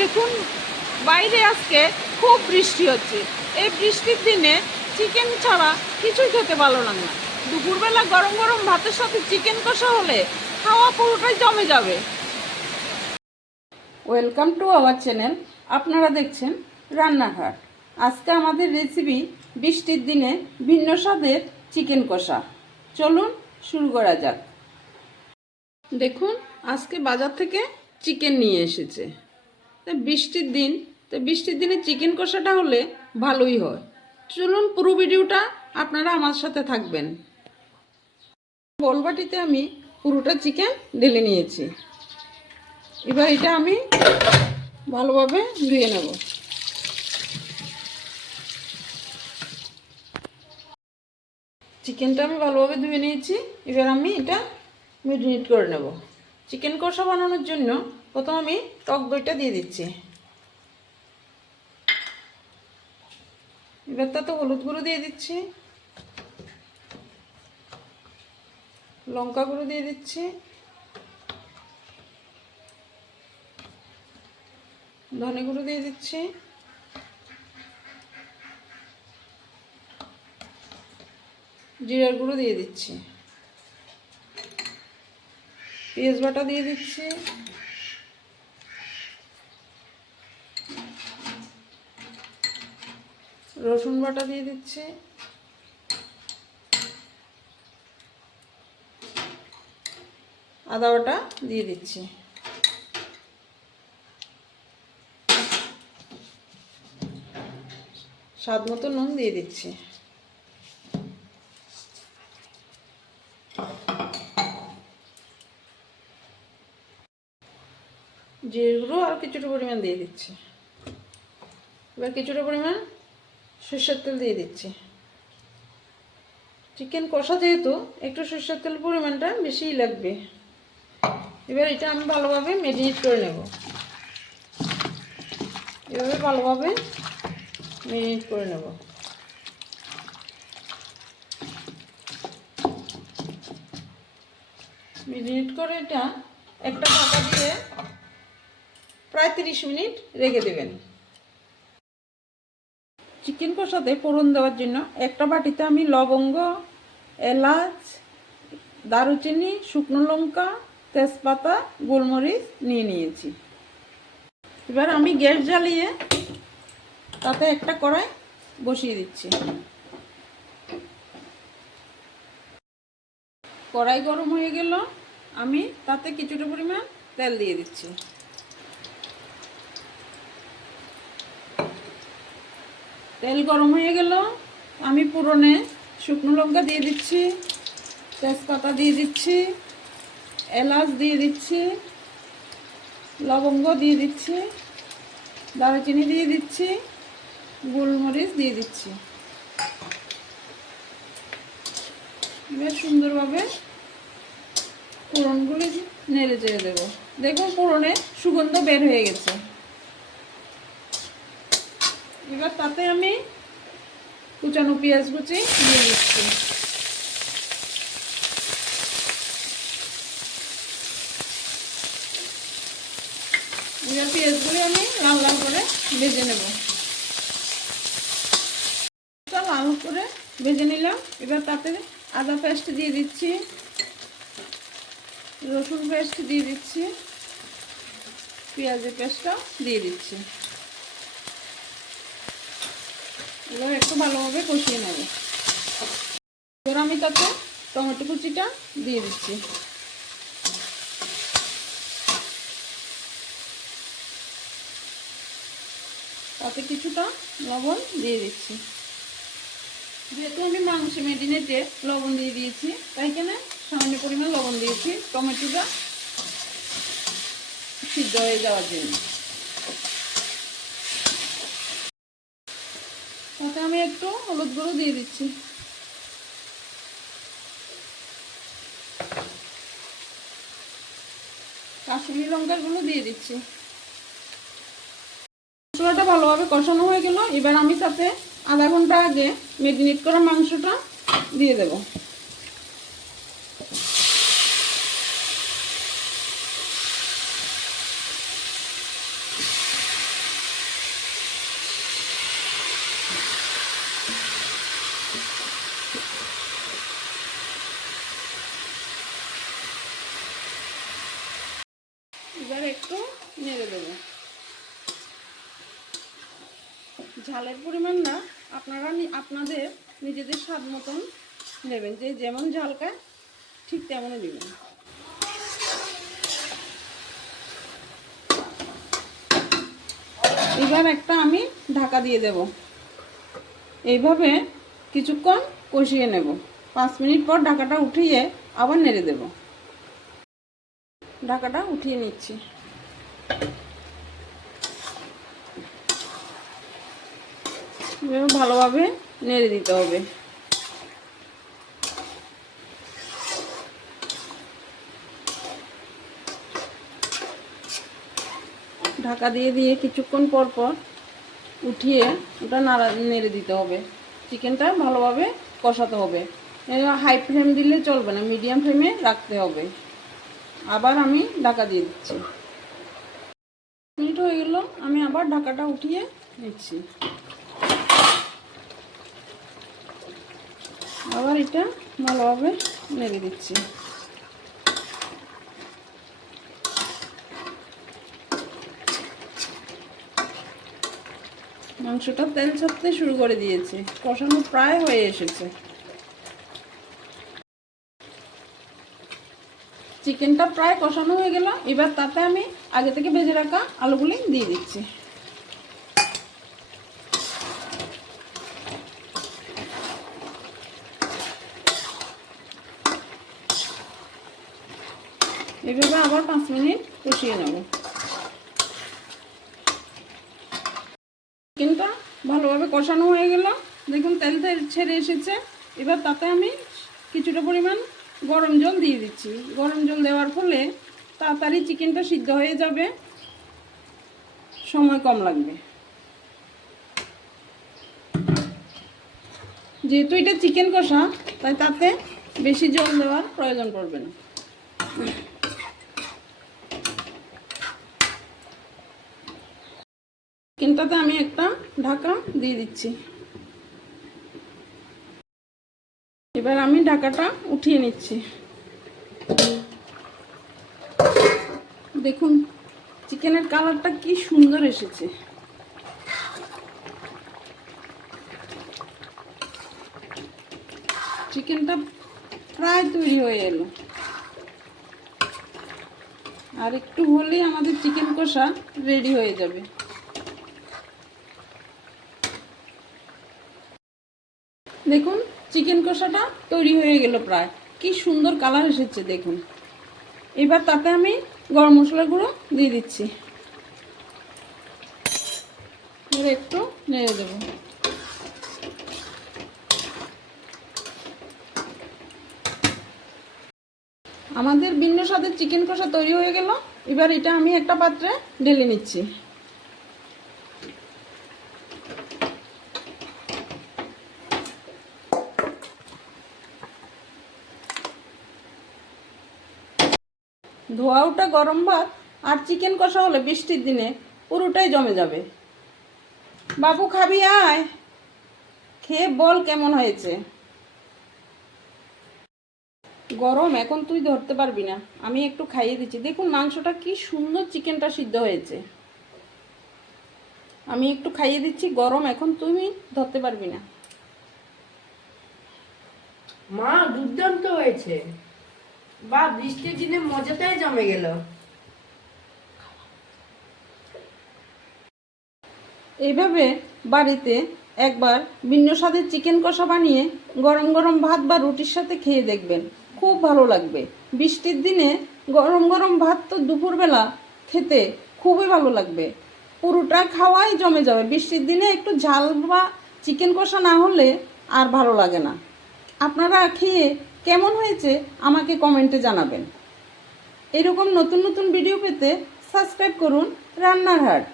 দেখুন, বাইরে আজকে খুব বৃষ্টি হচ্ছে। এই বৃষ্টির দিনে চিকেন ছাড়া কিছুই খেতে ভালো লাগে না দুপুরবেলা গরম গরম ভাতের সাথে চিকেন কষা হলে খাওয়া পুরোটাই জমে যাবে। ওয়েলকাম টু আওয়ার চ্যানেল আপনারা দেখছেন রান্নাঘাট। আজকে আমাদের রেসিপি বৃষ্টির দিনে ভিন্ন স্বাদের চিকেন কষা। চলুন শুরু করা যাক। দেখুন, আজকে বাজার থেকে চিকেন নিয়ে এসেছে। তো বৃষ্টির দিন, তো বৃষ্টির দিনে চিকেন কষাটা হলে ভালোই হয়। চলুন পুরো ভিডিওটা আপনারা আমার সাথে থাকবেন। বলবাটিতে আমি পুরোটা চিকেন ঢেলে নিয়েছি। এবার এটা আমি ভালোভাবে ধুয়ে নেব। চিকেনটা আমি ভালোভাবে ধুয়ে নিয়েছি। এবার আমি এটা মেরিনেট করে নেব। চিকেন কষা বানানোর জন্য প্রথম আমি টক দইটা দিয়ে দিচ্ছি। এবার তাতে হলুদ গুঁড়ো দিয়ে দিচ্ছি। লঙ্কা গুঁড়ো দিয়ে দিচ্ছি। ধনে গুঁড়ো দিয়ে দিচ্ছি। জিরার গুঁড়ো দিয়ে দিচ্ছি। পেঁয়াজ বাটা দিয়ে দিচ্ছি। রসুন বাটা দিয়ে দিচ্ছি। আদা বাটা দিয়ে দিচ্ছি। স্বাদ মতো নুন দিয়ে দিচ্ছি। জিরে গুঁড়ো আর কিছুটা পরিমাণ দিয়ে দিচ্ছি। এবার কিছুটা পরিমাণ সর্ষের তেল দিয়ে দিচ্ছি। চিকেন কষা যেহেতু, একটু সর্ষের তেল পরিমাণটা বেশিই লাগবে। এবার এটা আমি ভালোভাবে মেরিনেট করে নেব। এভাবে ভালোভাবে মেরিনেট করে নেব। মেরিনেট করে এটা একটা ঢাকা দিয়ে প্রায় তিরিশ মিনিট রেখে দেবেন। চিকেন কষাতে ফোড়ন দেওয়ার জন্য একটা বাটিতে আমি লবঙ্গ, এলাচ, দারুচিনি, শুকনো লঙ্কা, তেজপাতা, গোলমরিচ নিয়ে নিয়েছি। এবার আমি গ্যাস জ্বালিয়ে তাতে একটা কড়াই বসিয়ে দিচ্ছি। কড়াই গরম হয়ে গেল, আমি তাতে কিছুটা পরিমাণ তেল দিয়ে দিচ্ছি। তেল গরম হয়ে গেল। আমি পুরনে শুকনো লঙ্কা দিয়ে দিচ্ছি, তেজপাতা দিয়ে দিচ্ছি, এলাচ দিয়ে দিচ্ছি, লবঙ্গ দিয়ে দিচ্ছি, দারুচিনি দিয়ে দিচ্ছি, গোলমরিচ দিয়ে দিচ্ছি। এবার সুন্দরভাবে পুরনগুলি নেড়ে চেড়ে দেবো। দেখুন পুরনে সুগন্ধ বের হয়ে গেছে। এবার তাতে আমি কুচানো পেঁয়াজ কুচি দিয়ে দিচ্ছি। পেঁয়াজগুলি আমি লাল লাল করে ভেজে নেব। লাল করে ভেজে নিলাম। এবার তাতে আদা পেস্ট দিয়ে দিচ্ছি। রসুন পেস্ট দিয়ে দিচ্ছি। পেঁয়াজের পেস্টটাও দিয়ে দিচ্ছি। এবার একটু ভালোভাবে কষিয়ে নেব। এবার আমি তাতে টমেটো কুচিটা দিয়ে দিচ্ছি। তাতে কিছুটা লবণ দিয়ে দিচ্ছি। যেহেতু আমি মাংস মেডিনেটে লবণ দিয়ে দিয়েছি, তাই এখানে সামান্য পরিমাণ লবণ দিয়েছি। টমেটোটা সিদ্ধ হয়ে যাওয়ার জন্য। আমি একটু হলুদ গুঁড়ো দিয়ে দিচ্ছি। কাশ্মীরি লঙ্কার গুঁড়ো দিয়ে দিচ্ছি। মশলাটা ভালোভাবে কষানো হয়ে গেল। এবার আমি সাথে আধা ঘণ্টা আগে মেরিনেট করা মাংসটা দিয়ে দেব। নেড়ে দেবো। ঝালের পরিমাণ না, আপনারা আপনাদের নিজেদের স্বাদ মতন নেবেন। যে যেমন ঝাল খায়, ঠিক তেমনই নেবেন এবার একটা আমি ঢাকা দিয়ে দেব। এইভাবে কিছুক্ষণ কষিয়ে নেব। পাঁচ মিনিট পর ঢাকাটা উঠিয়ে আবার নেড়ে দেব। ঢাকাটা উঠিয়ে নিচ্ছি। ভালোভাবে নেড়ে দিতে হবে। ঢাকা দিয়ে দিয়ে কিছুক্ষণ পর পর উঠিয়ে ওটা নাড়া নেড়ে দিতে হবে। চিকেনটা ভালোভাবে কষাতে হবে। হাই ফ্লেম দিলে চলবে না, মিডিয়াম ফ্লেমে রাখতে হবে। আবার আমি ঢাকা দিয়ে দিচ্ছি। মিনিট হয়ে গেল, আমি আবার ঢাকাটা উঠিয়ে নিচ্ছি। আবার এটা ভালোভাবে নেড়ে দিচ্ছি। মাংসটা তেল ছাড়তে শুরু করে দিয়েছে। কষানো প্রায় হয়ে এসেছে। চিকেনটা প্রায় কষানো হয়ে গেল। এবার তাতে আমি আগে থেকে ভেজে রাখা আলুগুলি দিয়ে দিচ্ছি। এভাবে আবার পাঁচ মিনিট কষিয়ে নেব। চিকেনটা ভালোভাবে কষানো হয়ে গেল। দেখুন তেল তেল ছেড়ে এসেছে। এবার তাতে আমি কিছুটা পরিমাণ গরম জল দিয়ে দিচ্ছি। গরম জল দেওয়ার ফলে তাড়াতাড়ি চিকেনটা সিদ্ধ হয়ে যাবে। সময় কম লাগবে। যেহেতু এটা চিকেন কষা, তাই তাতে বেশি জল দেওয়ার প্রয়োজন পড়বে না। চিকেনটাতে আমি একটা ঢাকা দিয়ে দিচ্ছি। এবার আমি ঢাকাটা উঠিয়ে নিচ্ছি। দেখুন, চিকেনের কালারটা কি সুন্দর এসেছে। চিকেনটা প্রায় তৈরি হয়ে এলো। আর একটু হলেই আমাদের চিকেন কষা রেডি হয়ে যাবে। দেখুন চিকেন কষাটা তৈরি হয়ে গেল প্রায়। কি সুন্দর কালার এসেছে, দেখুন। এবার তাতে আমি গরম মশলা গুঁড়ো দিয়ে দিচ্ছি। একটু নেড়ে দেবো। আমাদের ভিন্ন স্বাদের চিকেন কষা তৈরি হয়ে গেল। এবার এটা আমি একটা পাত্রে ঢেলে নিচ্ছি। ধোয়া ওটা গরম ভাত আর চিকেন কষা হলে বৃষ্টির দিনে পুরোটাই জমে যাবে। বাবু খাবি, আয়। খেয়ে বল কেমন হয়েছে। গরম, এখন তুই ধরতে পারবি না। আমি একটু খাইয়ে দিচ্ছি। দেখুন, মাংসটা কি সুন্দর চিকেনটা সিদ্ধ হয়েছে। আমি একটু খাইয়ে দিচ্ছি। গরম, এখন তুমি ধরতে পারবি না। মা, দুর্দান্ত হয়েছে। বা বৃষ্টির দিনে মজাটাই জমে গেল। এইভাবে বাড়িতে একবার ভিন্ন স্বাদের চিকেন কষা বানিয়ে গরম গরম ভাত বা রুটির সাথে খেয়ে দেখবেন। খুব ভালো লাগবে। বৃষ্টির দিনে গরম গরম ভাত তো দুপুরবেলা খেতে খুবই ভালো লাগবে। পুরোটা খাওয়াই জমে যাবে। বৃষ্টির দিনে একটু ঝাল বা চিকেন কষা না হলে আর ভালো লাগে না। আপনারা খেয়ে কেমন হয়েছে আমাকে কমেন্টে জানাবেন। এরকম নতুন নতুন ভিডিও পেতে সাবস্ক্রাইব করুন রান্নার হাট